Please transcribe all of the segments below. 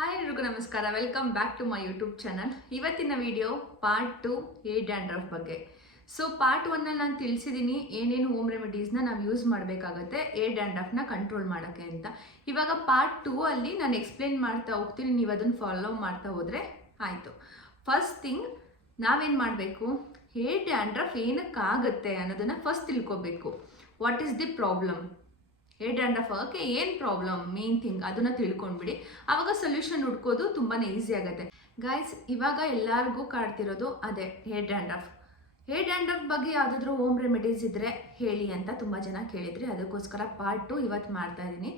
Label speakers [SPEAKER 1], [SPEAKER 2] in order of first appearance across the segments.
[SPEAKER 1] Hi ಎಲ್ರಿಗೂ ನಮಸ್ಕಾರ. Welcome back to my YouTube channel ಇವತ್ತಿನ video part two a dandruff ಬಗ್ಗೆ. ಸೊ ಪಾರ್ಟ್ ಒನ್ನಲ್ಲಿ ನಾನು ತಿಳಿಸಿದ್ದೀನಿ ಏನೇನು ಹೋಮ್ ರೆಮಿಡೀಸ್ನ ನಾವು ಯೂಸ್ ಮಾಡಬೇಕಾಗತ್ತೆ ಏ ಡ್ಯಾಂಡ್ರಫ್ನ ಕಂಟ್ರೋಲ್ ಮಾಡೋಕ್ಕೆ ಅಂತ. ಇವಾಗ ಪಾರ್ಟ್ ಟೂ ಅಲ್ಲಿ ನಾನು ಎಕ್ಸ್ಪ್ಲೇನ್ ಮಾಡ್ತಾ ಹೋಗ್ತೀನಿ. ನೀವು ಅದನ್ನು ಫಾಲೋ ಮಾಡ್ತಾ ಹೋದರೆ ಆಯಿತು. ಫಸ್ಟ್ ಥಿಂಗ್ ನಾವೇನು ಮಾಡಬೇಕು? ಏ ಡ್ಯಾಂಡ್ರಫ್ ಏನಕ್ಕಾಗತ್ತೆ ಅನ್ನೋದನ್ನು ಫಸ್ಟ್ ತಿಳ್ಕೊಬೇಕು. What is the problem hair dandruff ಆಗೋಕ್ಕೆ ಏನು ಪ್ರಾಬ್ಲಮ್ ಮೇನ್ ಥಿಂಗ್ ಅದನ್ನು ತಿಳ್ಕೊಂಡ್ಬಿಡಿ. ಆವಾಗ ಸೊಲ್ಯೂಷನ್ ಹುಡ್ಕೋದು ತುಂಬಾ ಈಸಿ ಆಗುತ್ತೆ. ಗಾಯ್ಸ್ ಇವಾಗ ಎಲ್ಲರಿಗೂ ಕಾಡ್ತಿರೋದು ಅದೇ. ಹೇರ್ ಡ್ಯಾಂಡ್ರಫ್ ಆ್ಯಂಡ್ ಡ್ಯಾಂಡ್ರಫ್ ಬಗ್ಗೆ ಯಾವುದಾದ್ರೂ ಹೋಮ್ ರೆಮಿಡೀಸ್ ಇದ್ದರೆ ಹೇಳಿ ಅಂತ ತುಂಬ ಜನ ಕೇಳಿದ್ರಿ. ಅದಕ್ಕೋಸ್ಕರ ಪಾರ್ಟ್ ಟು ಇವತ್ತು ಮಾಡ್ತಾ ಇದ್ದೀನಿ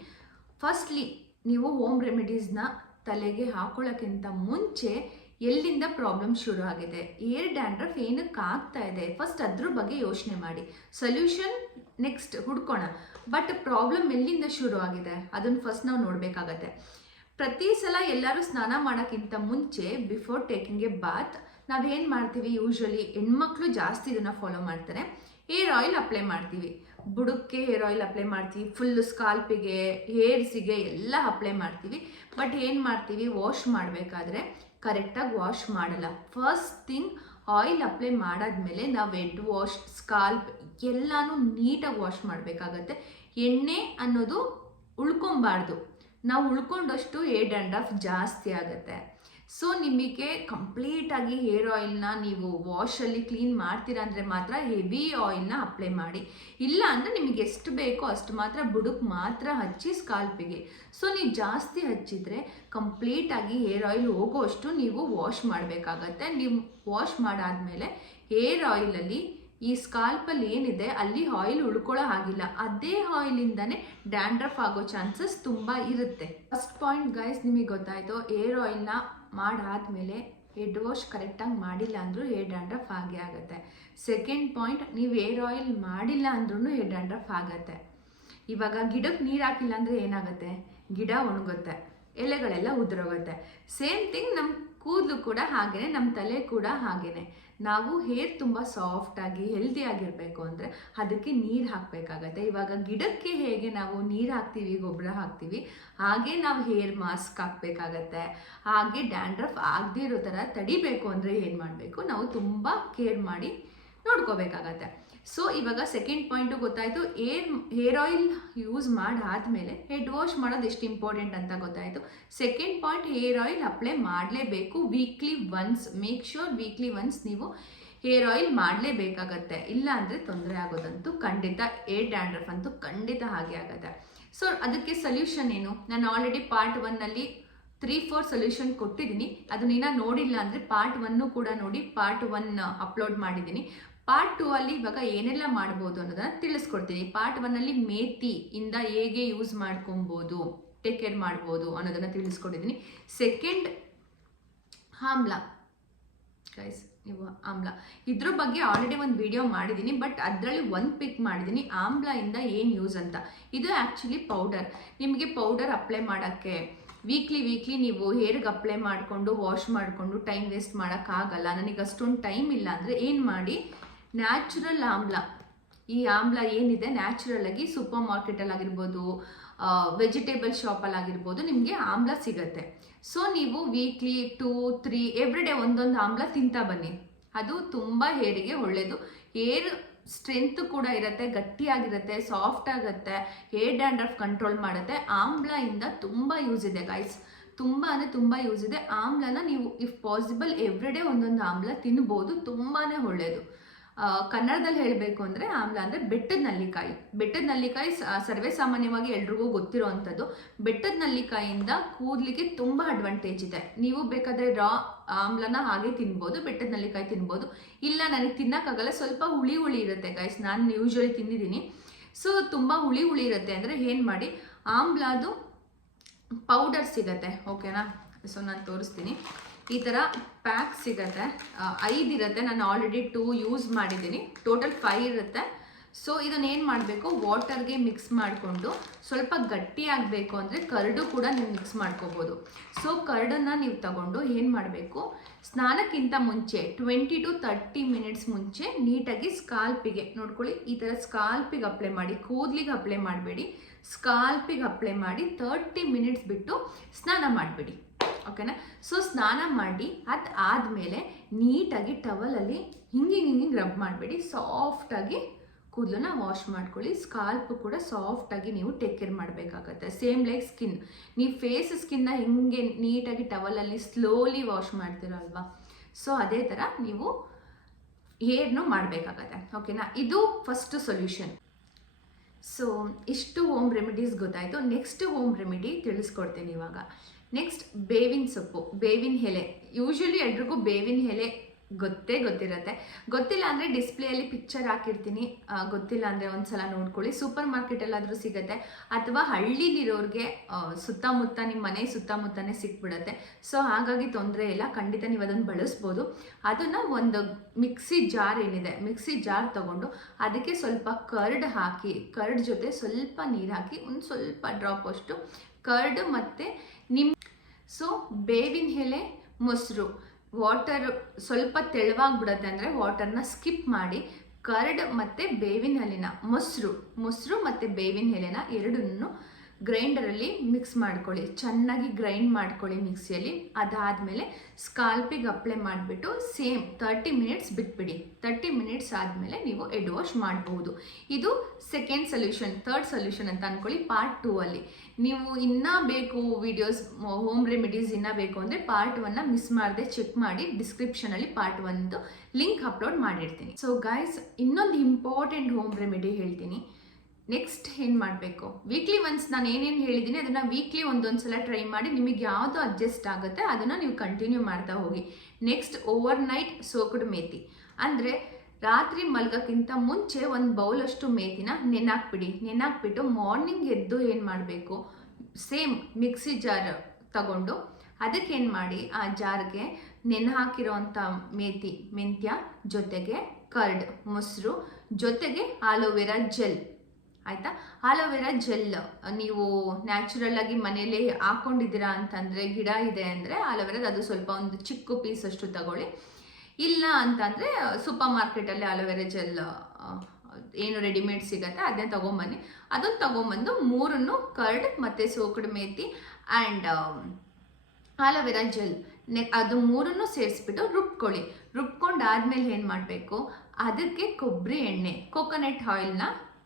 [SPEAKER 1] ಫಸ್ಟ್ಲಿ ನೀವು ಹೋಮ್ ರೆಮಿಡೀಸ್ನ ತಲೆಗೆ ಹಾಕೊಳ್ಳೋಕ್ಕಿಂತ ಮುಂಚೆ ಎಲ್ಲಿಂದ ಪ್ರಾಬ್ಲಮ್ ಶುರು ಆಗಿದೆ? ಏರ್ ಡ್ಯಾಂಡ್ರಫ್ ಏನಕ್ಕೆ ಆಗ್ತಾ ಇದೆ? ಫಸ್ಟ್ ಅದ್ರ ಬಗ್ಗೆ ಯೋಚನೆ ಮಾಡಿ. ಸೊಲ್ಯೂಷನ್ ನೆಕ್ಸ್ಟ್ ಹುಡ್ಕೋಣ. ಬಟ್ ಪ್ರಾಬ್ಲಮ್ ಎಲ್ಲಿಂದ ಶುರು ಆಗಿದೆ ಅದನ್ನು ಫಸ್ಟ್ ನಾವು ನೋಡಬೇಕಾಗತ್ತೆ. ಪ್ರತಿ ಸಲ ಎಲ್ಲರೂ ಸ್ನಾನ ಮಾಡೋಕ್ಕಿಂತ ಮುಂಚೆ ಬಿಫೋರ್ ಟೇಕಿಂಗ್ ಎ ಬಾತ್ ನಾವೇನು ಮಾಡ್ತೀವಿ? ಯೂಶ್ವಲಿ ಹೆಣ್ಮಕ್ಳು ಜಾಸ್ತಿ ಇದನ್ನು ಫಾಲೋ ಮಾಡ್ತಾರೆ. ಹೇರ್ ಆಯಿಲ್ ಅಪ್ಲೈ ಮಾಡ್ತೀವಿ. ಬುಡಕ್ಕೆ ಹೇರ್ ಆಯಿಲ್ ಅಪ್ಲೈ ಮಾಡ್ತೀವಿ. ಫುಲ್ ಸ್ಕಾಲ್ಪಿಗೆ ಹೇರ್ಸಿಗೆ ಎಲ್ಲ ಅಪ್ಲೈ ಮಾಡ್ತೀವಿ. ಬಟ್ ಏನು ಮಾಡ್ತೀವಿ? ವಾಶ್ ಮಾಡಬೇಕಾದ್ರೆ ಕರೆಕ್ಟಾಗಿ ವಾಶ್ ಮಾಡಲ್ಲ. ಫಸ್ಟ್ ಥಿಂಗ್ ಆಯಿಲ್ ಅಪ್ಲೈ ಮಾಡಾದ್ಮೇಲೆ ನಾವು ಹೆಡ್ ವಾಶ್ ಸ್ಕಾಲ್ಪ್ ಎಲ್ಲನೂ ನೀಟಾಗಿ ವಾಶ್ ಮಾಡಬೇಕಾಗತ್ತೆ. ಎಣ್ಣೆ ಅನ್ನೋದು ಉಳ್ಕೊಬಾರ್ದು ನಾವು ಉಳ್ಕೊಂಡಷ್ಟು ಹೇಡ್ ಆ್ಯಂಡ್ ಆಫ್ ಜಾಸ್ತಿ ಆಗುತ್ತೆ. ಸೊ ನಿಮಗೆ ಕಂಪ್ಲೀಟಾಗಿ ಹೇರ್ ಆಯಿಲ್ನ ನೀವು ವಾಶಲ್ಲಿ ಕ್ಲೀನ್ ಮಾಡ್ತೀರಾ ಅಂದರೆ ಮಾತ್ರ ಹೆವಿ ಆಯಿಲ್ನ ಅಪ್ಲೈ ಮಾಡಿ. ಇಲ್ಲ ಅಂದರೆ ನಿಮಗೆ ಎಷ್ಟು ಬೇಕೋ ಅಷ್ಟು ಮಾತ್ರ ಬುಡಕ್ಕೆ ಮಾತ್ರ ಹಚ್ಚಿ ಸ್ಕಾಲ್ಪಿಗೆ ಸೊ ನೀವು ಜಾಸ್ತಿ ಹಚ್ಚಿದರೆ ಕಂಪ್ಲೀಟಾಗಿ ಹೇರ್ ಆಯಿಲ್ ಹೋಗೋಷ್ಟು ನೀವು ವಾಶ್ ಮಾಡಬೇಕಾಗತ್ತೆ. ನೀವು ವಾಶ್ ಮಾಡಾದಮೇಲೆ ಹೇರ್ ಆಯಿಲಲ್ಲಿ ಈ ಸ್ಕಾಲ್ಪಲ್ಲಿ ಏನಿದೆ, ಅಲ್ಲಿ ಆಯಿಲ್ ಉಳ್ಕೊಳ್ಳೋ ಹಾಗಿಲ್ಲ. ಅದೇ ಆಯಿಲಿಂದನೇ ಡ್ಯಾಂಡ್ರಫ್ ಆಗೋ ಚಾನ್ಸಸ್ ತುಂಬ ಇರುತ್ತೆ. ಫಸ್ಟ್ ಪಾಯಿಂಟ್ ಗೈಸ್ ನಿಮಗೆ ಗೊತ್ತಾಯಿತು ಏರ್ ಆಯಿಲ್ನ ಮಾಡಾದ್ಮೇಲೆ ಹೆಡ್ ವಾಶ್ ಕರೆಕ್ಟಾಗಿ ಮಾಡಿಲ್ಲ ಅಂದರೂ ಹೇರ್ ಡ್ಯಾಂಡ್ರಫ್ ಆಗೇ ಆಗುತ್ತೆ. ಸೆಕೆಂಡ್ ಪಾಯಿಂಟ್ ನೀವು ಏರ್ ಆಯಿಲ್ ಮಾಡಿಲ್ಲ ಅಂದ್ರೂ ಹೇರ್ ಡ್ಯಾಂಡ್ರಫ್ ಆಗುತ್ತೆ. ಇವಾಗ ಗಿಡಕ್ಕೆ ನೀರು ಹಾಕಿಲ್ಲ ಅಂದರೆ ಏನಾಗುತ್ತೆ? ಗಿಡ ಒಣಗುತ್ತೆ. ಎಲೆಗಳೆಲ್ಲ ಉದುರೋಗುತ್ತೆ. ಸೇಮ್ ಥಿಂಗ್ ನಮ್ಮ ಕೂದಲು ಕೂಡ ಹಾಗೇನೆ ನಮ್ಮ ತಲೆ ಕೂಡ ಹಾಗೇನೆ. ನಾವು ಹೇರ್ ತುಂಬ ಸಾಫ್ಟಾಗಿ ಹೆಲ್ದಿಯಾಗಿರಬೇಕು ಅಂದರೆ ಅದಕ್ಕೆ ನೀರು ಹಾಕಬೇಕಾಗತ್ತೆ. ಇವಾಗ ಗಿಡಕ್ಕೆ ಹೇಗೆ ನಾವು ನೀರು ಹಾಕ್ತೀವಿ, ಗೊಬ್ಬರ ಹಾಕ್ತೀವಿ, ಹಾಗೆ ನಾವು ಹೇರ್ ಮಾಸ್ಕ್ ಹಾಕಬೇಕಾಗತ್ತೆ. ಹಾಗೆ ಡ್ಯಾಂಡ್ರಫ್ ಆಗದೇ ಇರೋ ಥರ ತಡಿಬೇಕು ಅಂದರೆ ಏನು ಮಾಡಬೇಕು? ನಾವು ತುಂಬ ಕೇರ್ ಮಾಡಿ ನೋಡ್ಕೋಬೇಕಾಗತ್ತೆ. ಸೊ ಇವಾಗ ಸೆಕೆಂಡ್ ಪಾಯಿಂಟು ಗೊತ್ತಾಯಿತು. ಏರ್ ಹೇರ್ ಆಯಿಲ್ ಯೂಸ್ ಮಾಡಾದ್ಮೇಲೆ ಹೆಡ್ ವಾಶ್ ಮಾಡೋದು ಎಷ್ಟು ಇಂಪಾರ್ಟೆಂಟ್ ಅಂತ ಗೊತ್ತಾಯಿತು. Second point hair oil apply ಮಾಡಲೇಬೇಕು weekly once make sure weekly once ನೀವು ಹೇರ್ ಆಯಿಲ್ ಮಾಡಲೇಬೇಕಾಗತ್ತೆ. ಇಲ್ಲ ಅಂದರೆ ತೊಂದರೆ ಆಗೋದಂತೂ ಖಂಡಿತ ಏರ್ ಡ್ಯಾಂಡ್ರಫ್ ಅಂತೂ ಖಂಡಿತ ಹಾಗೆ ಆಗುತ್ತೆ. ಸೊ ಅದಕ್ಕೆ ಸೊಲ್ಯೂಷನ್ ಏನು? ನಾನು ಆಲ್ರೆಡಿ ಪಾರ್ಟ್ ಒನ್ನಲ್ಲಿ ತ್ರೀ ಫೋರ್ ಸೊಲ್ಯೂಷನ್ ಕೊಟ್ಟಿದ್ದೀನಿ. ಅದನ್ನ ನೋಡಿಲ್ಲ ಅಂದರೆ ಪಾರ್ಟ್ ಒನ್ನು ಕೂಡ ನೋಡಿ ಪಾರ್ಟ್ ಒನ್ ಅಪ್ಲೋಡ್ ಮಾಡಿದ್ದೀನಿ. ಪಾರ್ಟ್ ಟೂ ಅಲ್ಲಿ ಇವಾಗ ಏನೆಲ್ಲ ಮಾಡ್ಬೋದು ಅನ್ನೋದನ್ನ ತಿಳಿಸ್ಕೊಡ್ತೀನಿ. ಪಾರ್ಟ್ ಒನ್ನಲ್ಲಿ ಮೇತಿ ಇಂದ ಹೇಗೆ ಯೂಸ್ ಮಾಡ್ಕೊಬೋದು ಟೇಕ್ ಕೇರ್ ಮಾಡ್ಬೋದು ಅನ್ನೋದನ್ನ ತಿಳಿಸ್ಕೊಟ್ಟಿದ್ದೀನಿ. ಸೆಕೆಂಡ್ ಆಮ್ಲ. ಗೈಸ್ ನೀವು ಆಮ್ಲ. ಇದ್ರ ಬಗ್ಗೆ ಆಲ್ರೆಡಿ ಒಂದು ವಿಡಿಯೋ ಮಾಡಿದ್ದೀನಿ ಬಟ್ ಅದರಲ್ಲಿ ಒಂದು ಪಿಕ್ ಮಾಡಿದ್ದೀನಿ. ಇಂದ ಏನು ಯೂಸ್ ಅಂತ. ಇದು ಆ್ಯಕ್ಚುಲಿ ಪೌಡರ್ ನಿಮಗೆ ಪೌಡರ್ ಅಪ್ಲೈ ಮಾಡೋಕ್ಕೆ ವೀಕ್ಲಿ ವೀಕ್ಲಿ ನೀವು ಹೇರ್ಗೆ ಅಪ್ಲೈ ಮಾಡಿಕೊಂಡು ವಾಶ್ ಮಾಡಿಕೊಂಡು ಟೈಮ್ ವೇಸ್ಟ್ ಮಾಡೋಕ್ಕಾಗಲ್ಲ ನನಗೆ ಅಷ್ಟೊಂದು ಟೈಮ್ ಇಲ್ಲ ಅಂದರೆ ಏನು ಮಾಡಿ ನ್ಯಾಚುರಲ್ ಆಮ್ಲ. ಈ ಆಮ್ಲ ಏನಿದೆ? ನ್ಯಾಚುರಲ್ ಆಗಿ ಸೂಪರ್ ಮಾರ್ಕೆಟಲ್ಲಿ ಆಗಿರ್ಬೋದು ವೆಜಿಟೇಬಲ್ ಶಾಪಲ್ಲಿ ಆಗಿರ್ಬೋದು ನಿಮಗೆ ಆಮ್ಲ ಸಿಗತ್ತೆ. ಸೊ ನೀವು weekly two three every day ಒಂದೊಂದು ಆಮ್ಲ ತಿಂತಾ ಬನ್ನಿ. ಅದು ತುಂಬ ಹೇರಿಗೆ ಒಳ್ಳೆಯದು ಹೇರ್ ಸ್ಟ್ರೆಂತ್ ಕೂಡ ಇರುತ್ತೆ, ಗಟ್ಟಿಯಾಗಿರುತ್ತೆ ಸಾಫ್ಟ್ ಆಗುತ್ತೆ ಹೇರ್ ಡ್ಯಾಂಡ್ರಫ್ ಕಂಟ್ರೋಲ್ ಮಾಡುತ್ತೆ. ಆಮ್ಲದಿಂದ ತುಂಬ ಯೂಸ್ ಇದೆ ಗೈಸ್ ತುಂಬ ಅಂದರೆ ತುಂಬ ಯೂಸ್ ಇದೆ. ಆಮ್ಲನ ನೀವು ಇಫ್ ಪಾಸಿಬಲ್ ಎವ್ರಿ ಡೇ ಒಂದೊಂದು ಆಮ್ಲ ತಿನ್ಬೋದು. ತುಂಬಾ ಒಳ್ಳೆಯದು ಕನ್ನಡದಲ್ಲಿ ಹೇಳಬೇಕು ಅಂದರೆ ಆಮ್ಲ ಅಂದರೆ ಬೆಟ್ಟದ ನಲ್ಲಿಕಾಯಿ. ಬೆಟ್ಟದ ನಲ್ಲಿಕಾಯಿ ಸರ್ವೇ ಸಾಮಾನ್ಯವಾಗಿ ಎಲ್ರಿಗೂ ಗೊತ್ತಿರೋ ಅಂಥದ್ದು ಬೆಟ್ಟದ ನಲ್ಲಿಕಾಯಿಂದ ಕೂದಲಿಗೆ ತುಂಬ ಅಡ್ವಾಂಟೇಜ್ ಇದೆ. ನೀವು ಬೇಕಾದರೆ ರಾ ಆಮ್ಲನ ಹಾಗೆ ತಿನ್ಬೋದು, ಬೆಟ್ಟದ ನಲ್ಲಿಕಾಯಿ ತಿನ್ಬೋದು. ಇಲ್ಲ, ನನಗೆ ತಿನ್ನೋಕ್ಕಾಗಲ್ಲ ಸ್ವಲ್ಪ ಹುಳಿ ಹುಳಿ ಇರುತ್ತೆ ಗೈಸ್ ನಾನು ಯೂಶ್ವಲಿ ತಿಂದಿದ್ದೀನಿ. ಸೊ ತುಂಬ ಹುಳಿ ಹುಳಿ ಇರುತ್ತೆ ಅಂದರೆ ಏನು ಮಾಡಿ, ಆಮ್ಲದು ಪೌಡರ್ ಸಿಗತ್ತೆ ಓಕೆನಾ ಸೊ ನಾನು ತೋರಿಸ್ತೀನಿ. ಈ ಥರ ಪ್ಯಾಕ್ ಸಿಗತ್ತೆ. ಐದು ಇರುತ್ತೆ. ನಾನು ಆಲ್ರೆಡಿ ಟೂ ಯೂಸ್ ಮಾಡಿದ್ದೀನಿ. ಟೋಟಲ್ ಫೈವ್ ಇರುತ್ತೆ. ಸೊ ಇದನ್ನ ಏನು ಮಾಡಬೇಕು? ವಾಟರ್ಗೆ ಮಿಕ್ಸ್ ಮಾಡಿಕೊಂಡು ಸ್ವಲ್ಪ ಗಟ್ಟಿ ಆಗಬೇಕು ಅಂದರೆ ಕರ್ಡು ಕೂಡ ನೀವು ಮಿಕ್ಸ್ ಮಾಡ್ಕೋಬೋದು. ಸೊ ಕರಡನ್ನು ನೀವು ತಗೊಂಡು ಏನು ಮಾಡಬೇಕು? ಸ್ನಾನಕ್ಕಿಂತ ಮುಂಚೆ ಟ್ವೆಂಟಿ ಟು ತರ್ಟಿ ಮಿನಿಟ್ಸ್ ಮುಂಚೆ ನೀಟಾಗಿ ಸ್ಕಾಲ್ಪಿಗೆ ನೋಡ್ಕೊಳ್ಳಿ, ಈ ಥರ ಸ್ಕಾಲ್ಪಿಗೆ ಅಪ್ಲೈ ಮಾಡಿ, ಕೂದಲಿಗೆ ಅಪ್ಲೈ ಮಾಡಬೇಡಿ. ಸ್ಕಾಲ್ಪಿಗೆ ಅಪ್ಲೈ ಮಾಡಿ ತರ್ಟಿ ಮಿನಿಟ್ಸ್ ಬಿಟ್ಟು ಸ್ನಾನ ಮಾಡಿಬಿಡಿ. ಓಕೆನಾ ಸೊ ಸ್ನಾನ ಮಾಡಿ ಅದು ಆದಮೇಲೆ ನೀಟಾಗಿ ಟವಲಲ್ಲಿ ಹಿಂಗಿಂಗ್ ಹಿಂಗಿಂಗ್ ರಬ್ ಮಾಡಬೇಡಿ. ಸಾಫ್ಟಾಗಿ ಕೂದಲನ್ನ ವಾಶ್ ಮಾಡ್ಕೊಳ್ಳಿ. ಸ್ಕಾಲ್ಪ್ ಕೂಡ ಸಾಫ್ಟಾಗಿ ನೀವು ಟೇಕ್ ಕೇರ್ ಮಾಡಬೇಕಾಗತ್ತೆ. ಸೇಮ್ ಲೈಕ್ ಸ್ಕಿನ್ ನೀವು ಫೇಸ್ ಸ್ಕಿನ್ನ ಹಿಂಗೆ ನೀಟಾಗಿ ಟವಲಲ್ಲಿ ಸ್ಲೋಲಿ ವಾಶ್ ಮಾಡ್ತೀರಲ್ವಾ? ಸೊ ಅದೇ ಥರ ನೀವು ಹೇರ್ನು ಮಾಡಬೇಕಾಗತ್ತೆ. ಓಕೆನಾ ಇದು ಫಸ್ಟ್ ಸೊಲ್ಯೂಷನ್ ಸೊ ಇಷ್ಟು ಹೋಮ್ ರೆಮಿಡೀಸ್ ಗೊತ್ತಾಯಿತು. ನೆಕ್ಸ್ಟ್ ಹೋಮ್ ರೆಮಿಡಿ ತಿಳಿಸ್ಕೊಡ್ತೀನಿ ಇವಾಗ. ನೆಕ್ಸ್ಟ್ ಬೇವಿನ ಸೊಪ್ಪು. ಬೇವಿನ ಎಲೆ. ಯೂಶ್ವಲಿ ಎಲ್ರಿಗೂ ಬೇವಿನ ಎಲೆ ಗೊತ್ತೇ ಗೊತ್ತಿರತ್ತೆ. ಗೊತ್ತಿಲ್ಲ ಅಂದರೆ ಡಿಸ್ಪ್ಲೇಯಲ್ಲಿ ಪಿಕ್ಚರ್ ಹಾಕಿರ್ತೀನಿ. ಗೊತ್ತಿಲ್ಲ ಅಂದರೆ ಒಂದ್ಸಲ ನೋಡ್ಕೊಳ್ಳಿ. ಸೂಪರ್ ಮಾರ್ಕೆಟಲ್ಲಾದರೂ ಸಿಗುತ್ತೆ. ಅಥವಾ ಹಳ್ಳಿಲಿರೋರಿಗೆ ಸುತ್ತಮುತ್ತ ನಿಮ್ಮ ಮನೆ ಸುತ್ತಮುತ್ತನೇ ಸಿಕ್ಬಿಡುತ್ತೆ. ಸೊ, ಹಾಗಾಗಿ ತೊಂದರೆ ಇಲ್ಲ. ಖಂಡಿತ ನೀವು ಅದನ್ನು ಬಳಸ್ಬೋದು. ಅದನ್ನು ಒಂದು ಮಿಕ್ಸಿ ಜಾರ್ ಏನಿದೆ, ಮಿಕ್ಸಿ ಜಾರ್ ತಗೊಂಡು ಅದಕ್ಕೆ ಸ್ವಲ್ಪ ಕರ್ಡ್ ಹಾಕಿ, ಕರ್ಡ್ ಜೊತೆ ಸ್ವಲ್ಪ ನೀರು ಹಾಕಿ, ಒಂದು ಸ್ವಲ್ಪ ಡ್ರಾಪ್ ಅಷ್ಟು ಕರ್ಡ್ ಮತ್ತು ನಿಮ್ಮ ಸೊ ಬೇವಿನ ಎಲೆ, ಮೊಸರು. ವಾಟರ್ ಸ್ವಲ್ಪ ತೆಳುವಾಗ್ಬಿಡುತ್ತೆ ಅಂದರೆ ವಾಟರ್ನ ಸ್ಕಿಪ್ ಮಾಡಿ ಕರ್ಡ್ ಮತ್ತು ಬೇವಿನ ಎಲೆನ, ಮೊಸರು ಮೊಸರು ಮತ್ತು ಬೇವಿನ ಎಲೆನ ಎರಡನ್ನೂ ಗ್ರೈಂಡರಲ್ಲಿ ಮಿಕ್ಸ್ ಮಾಡ್ಕೊಳ್ಳಿ. ಚೆನ್ನಾಗಿ ಗ್ರೈಂಡ್ ಮಾಡ್ಕೊಳ್ಳಿ ಮಿಕ್ಸಿಯಲ್ಲಿ. ಅದಾದಮೇಲೆ ಸ್ಕಾಲ್ಪಿಗೆ ಅಪ್ಲೈ ಮಾಡಿಬಿಟ್ಟು ಸೇಮ್ ತರ್ಟಿ ಮಿನಿಟ್ಸ್ ಬಿಟ್ಬಿಡಿ. ತರ್ಟಿ ಮಿನಿಟ್ಸ್ ಆದಮೇಲೆ ನೀವು ಎಡ್ ವಾಶ್ ಮಾಡಬಹುದು ಇದು ಸೆಕೆಂಡ್ ಸೊಲ್ಯೂಷನ್ ಥರ್ಡ್ ಸೊಲ್ಯೂಷನ್ ಅಂತ ಅಂದ್ಕೊಳ್ಳಿ ಪಾರ್ಟ್ ಟೂ ಅಲ್ಲಿ. ನೀವು ಇನ್ನೂ ಬೇಕು ವಿಡಿಯೋಸ್ ಹೋಮ್ ರೆಮಿಡೀಸ್ ಇನ್ನೂ ಬೇಕು ಅಂದರೆ ಪಾರ್ಟ್ ಒನ್ನ ಮಿಸ್ ಮಾಡದೆ ಚೆಕ್ ಮಾಡಿ ಡಿಸ್ಕ್ರಿಪ್ಷನಲ್ಲಿ ಪಾರ್ಟ್ ಒಂದು ಲಿಂಕ್ ಅಪ್ಲೋಡ್ ಮಾಡಿರ್ತೀನಿ. ಸೊ ಗಾಯ್ಸ್ ಇನ್ನೊಂದು ಇಂಪಾರ್ಟೆಂಟ್ ಹೋಮ್ ರೆಮಿಡಿ ಹೇಳ್ತೀನಿ. ನೆಕ್ಸ್ಟ್ ಏನು ಮಾಡಬೇಕು? ವೀಕ್ಲಿ ಒನ್ಸ್ ನಾನು ಏನೇನು ಹೇಳಿದ್ದೀನಿ ಅದನ್ನು ವೀಕ್ಲಿ ಒಂದೊಂದು ಸಲ ಟ್ರೈ ಮಾಡಿ ನಿಮಗೆ ಯಾವುದು ಅಡ್ಜಸ್ಟ್ ಆಗುತ್ತೆ, ಅದನ್ನು ನೀವು ಕಂಟಿನ್ಯೂ ಮಾಡ್ತಾ ಹೋಗಿ. Next overnight soaked methi. ಅಂದರೆ ರಾತ್ರಿ ಮಲ್ಗೋಕ್ಕಿಂತ ಮುಂಚೆ ಒಂದು ಬೌಲಷ್ಟು ಮೇತಿನ ನೆನಾಕ್ಬಿಡಿ. ನೆನಾಕ್ಬಿಟ್ಟು ಮಾರ್ನಿಂಗ್ ಎದ್ದು ಏನು ಮಾಡಬೇಕು? ಸೇಮ್ ಮಿಕ್ಸಿ ಜಾರ್ ತಗೊಂಡು ಅದಕ್ಕೆ ಏನು ಮಾಡಿ? ಆ ಜಾರ್ಗೆ ನೆನೆ ಹಾಕಿರೋವಂಥ ಮೇತಿ, ಮೆಂತ್ಯ ಜೊತೆಗೆ ಕರ್ಡ್ ಮೊಸರು ಜೊತೆಗೆ ಆಲೋವೆರಾ ಜೆಲ್ ಆಯಿತಾ? ಆಲೋವೆರಾ ಜೆಲ್, ನೀವು ನ್ಯಾಚುರಲ್ ಆಗಿ ಮನೇಲಿ ಹಾಕೊಂಡಿದ್ದೀರಾ ಅಂತಂದರೆ ಗಿಡ ಇದೆ ಅಂದರೆ ಆಲೋವೆರಾದ ಅದು ಸ್ವಲ್ಪ ಒಂದು ಚಿಕ್ಕ ಪೀಸ್ ಅಷ್ಟು ತಗೊಳ್ಳಿ. ಇಲ್ಲ ಅಂತಂದರೆ ಸೂಪರ್ ಮಾರ್ಕೆಟಲ್ಲಿ ಆಲೋವೆರಾ ಜೆಲ್ ಏನು ರೆಡಿಮೇಡ್ ಸಿಗತ್ತೆ ಅದನ್ನೇ ತೊಗೊಂಬನ್ನಿ. ಅದನ್ನು ತೊಗೊಂಬಂದು ಮೂರನ್ನು ಕರ್ಡ್ ಮತ್ತು soaked methi and aloe vera gel ನೆ, ಅದು ಮೂರನ್ನು ಸೇರಿಸ್ಬಿಟ್ಟು ರುಬ್ಕೊಳ್ಳಿ. ರುಬ್ಕೊಂಡಾದ್ಮೇಲೆ ಏನು ಮಾಡಬೇಕು ಅದಕ್ಕೆ ಕೊಬ್ಬರಿ ಎಣ್ಣೆ, ಕೊಕೊನಟ್ ಆಯಿಲ್ನ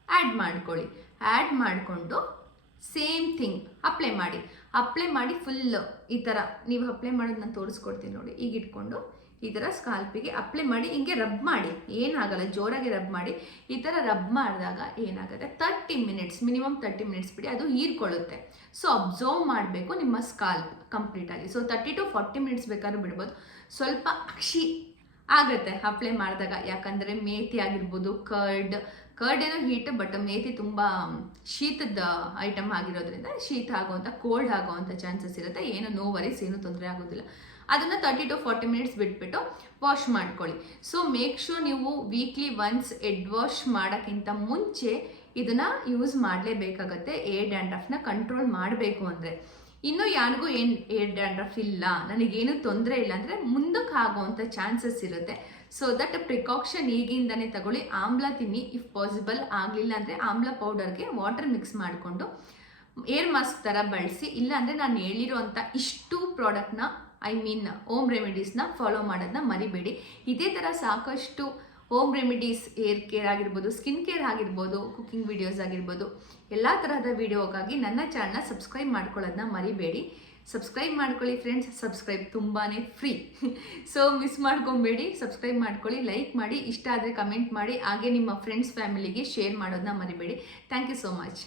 [SPEAKER 1] ಆ್ಯಡ್ ಮಾಡ್ಕೊಳ್ಳಿ. ಆ್ಯಡ್ ಮಾಡಿಕೊಂಡು ಸೇಮ್ ಥಿಂಗ್ ಅಪ್ಲೈ ಮಾಡಿ. ಅಪ್ಲೈ ಮಾಡಿ ಫುಲ್ ಈ ಥರ ನೀವು ಅಪ್ಲೈ ಮಾಡೋದು ನಾನು ತೋರಿಸ್ಕೊಡ್ತೀನಿ ನೋಡಿ. ಈಗ ಇಟ್ಕೊಂಡು ಈ ಥರ ಸ್ಕಾಲ್ಪಿಗೆ ಅಪ್ಲೈ ಮಾಡಿ, ಹಿಂಗೆ ರಬ್ ಮಾಡಿ. ಏನಾಗಲ್ಲ, ಜೋರಾಗಿ ರಬ್ ಮಾಡಿ. ಈ ಥರ ರಬ್ ಮಾಡಿದಾಗ ಏನಾಗುತ್ತೆ? Thirty minutes minimum thirty minutes ಬಿಡಿ. ಅದು ಹೀರ್ಕೊಳ್ಳುತ್ತೆ. ಸೊ ಅಬ್ಸರ್ವ್ ಮಾಡಬೇಕು ನಿಮ್ಮ ಸ್ಕಾಲ್ಪ್ ಕಂಪ್ಲೀಟಾಗಿ so thirty to forty minutes ಬೇಕಾದ್ರೂ ಬಿಡ್ಬೋದು. ಸ್ವಲ್ಪ ಅಕ್ಷಿ ಆಗುತ್ತೆ ಅಪ್ಲೈ ಮಾಡಿದಾಗ. ಯಾಕಂದರೆ ಮೇತಿ ಆಗಿರ್ಬೋದು ಕರ್ಡ್ ಕರ್ಡ್ ಏನೋ ಹೀಟ್, ಬಟ್ ಮೇಥಿ ತುಂಬ ಶೀತದ ಐಟಮ್ ಆಗಿರೋದ್ರಿಂದ ಶೀತ ಆಗುವಂಥ ಕೋಲ್ಡ್ ಆಗುವಂಥ ಚಾನ್ಸಸ್ ಇರುತ್ತೆ. ಏನು ನೋ ವರೀಸ್ ಏನು ತೊಂದರೆ ಆಗೋದಿಲ್ಲ. ಅದನ್ನು ತರ್ಟಿ ಟು ಫಾರ್ಟಿ ಮಿನಿಟ್ಸ್ ಬಿಟ್ಬಿಟ್ಟು ವಾಶ್ ಮಾಡ್ಕೊಳ್ಳಿ. ಸೊ ಮೇಕ್ ಶೂರ್ ನೀವು ವೀಕ್ಲಿ ಒನ್ಸ್ ಎಡ್ ವಾಶ್ ಮಾಡೋಕ್ಕಿಂತ ಮುಂಚೆ ಇದನ್ನು ಯೂಸ್ ಮಾಡಲೇಬೇಕಾಗತ್ತೆ. ಏರ್ ಡ್ಯಾಂಡ್ರಫ್ನ ಕಂಟ್ರೋಲ್ ಮಾಡಬೇಕು ಅಂದರೆ. ಇನ್ನೂ ಯಾರಿಗೂ ಏನು ಏರ್ ಡ್ಯಾಂಡ್ರಫ್ ಇಲ್ಲ, ನನಗೇನು ತೊಂದರೆ ಇಲ್ಲ ಅಂದರೆ ಮುಂದಕ್ಕೆ ಆಗುವಂಥ ಚಾನ್ಸಸ್ ಇರುತ್ತೆ. ಸೊ ದಟ್ ಪ್ರಿಕಾಕ್ಷನ್ ಈಗಿಂದನೇ ತಗೊಳ್ಳಿ. ಆಮ್ಲ ತಿನ್ನಿ ಇಫ್ ಪಾಸಿಬಲ್ ಆಗಲಿಲ್ಲ ಅಂದರೆ ಆಮ್ಲ ಪೌಡರ್ಗೆ ವಾಟರ್ ಮಿಕ್ಸ್ ಮಾಡಿಕೊಂಡು ಏರ್ ಮಾಸ್ಕ್ ಥರ ಬಳಸಿ. ಇಲ್ಲಾಂದರೆ ನಾನು ಹೇಳಿರೋಂಥ ಇಷ್ಟು ಪ್ರಾಡಕ್ಟ್ನ ಐ ಮೀನ್ ಹೋಮ್ ರೆಮಿಡೀಸ್ನ ಫಾಲೋ ಮಾಡೋದನ್ನ ಮರಿಬೇಡಿ. ಇದೇ ಥರ ಸಾಕಷ್ಟು ಹೋಮ್ ರೆಮಿಡೀಸ್ ಏರ್ ಕೇರ್ ಆಗಿರ್ಬೋದು ಸ್ಕಿನ್ ಕೇರ್ ಆಗಿರ್ಬೋದು ಕುಕಿಂಗ್ ವಿಡಿಯೋಸ್ ಆಗಿರ್ಬೋದು, ಎಲ್ಲ ತರಹದ ವಿಡಿಯೋಗಾಗಿ ನನ್ನ ಚಾನಲ್ನ ಸಬ್ಸ್ಕ್ರೈಬ್ ಮಾಡ್ಕೊಳ್ಳೋದನ್ನ ಮರಿಬೇಡಿ. ಸಬ್ಸ್ಕ್ರೈಬ್ ಮಾಡ್ಕೊಳ್ಳಿ ಫ್ರೆಂಡ್ಸ್ ಸಬ್ಸ್ಕ್ರೈಬ್ ತುಂಬಾ ಫ್ರೀ ಸೊ ಮಿಸ್ ಮಾಡ್ಕೊಬೇಡಿ. ಸಬ್ಸ್ಕ್ರೈಬ್ ಮಾಡ್ಕೊಳ್ಳಿ ಲೈಕ್ ಮಾಡಿ, ಇಷ್ಟ ಆದರೆ ಕಮೆಂಟ್ ಮಾಡಿ. ಹಾಗೆ ನಿಮ್ಮ ಫ್ರೆಂಡ್ಸ್ ಫ್ಯಾಮಿಲಿಗೆ ಶೇರ್ ಮಾಡೋದನ್ನ ಮರಿಬೇಡಿ. Thank you so much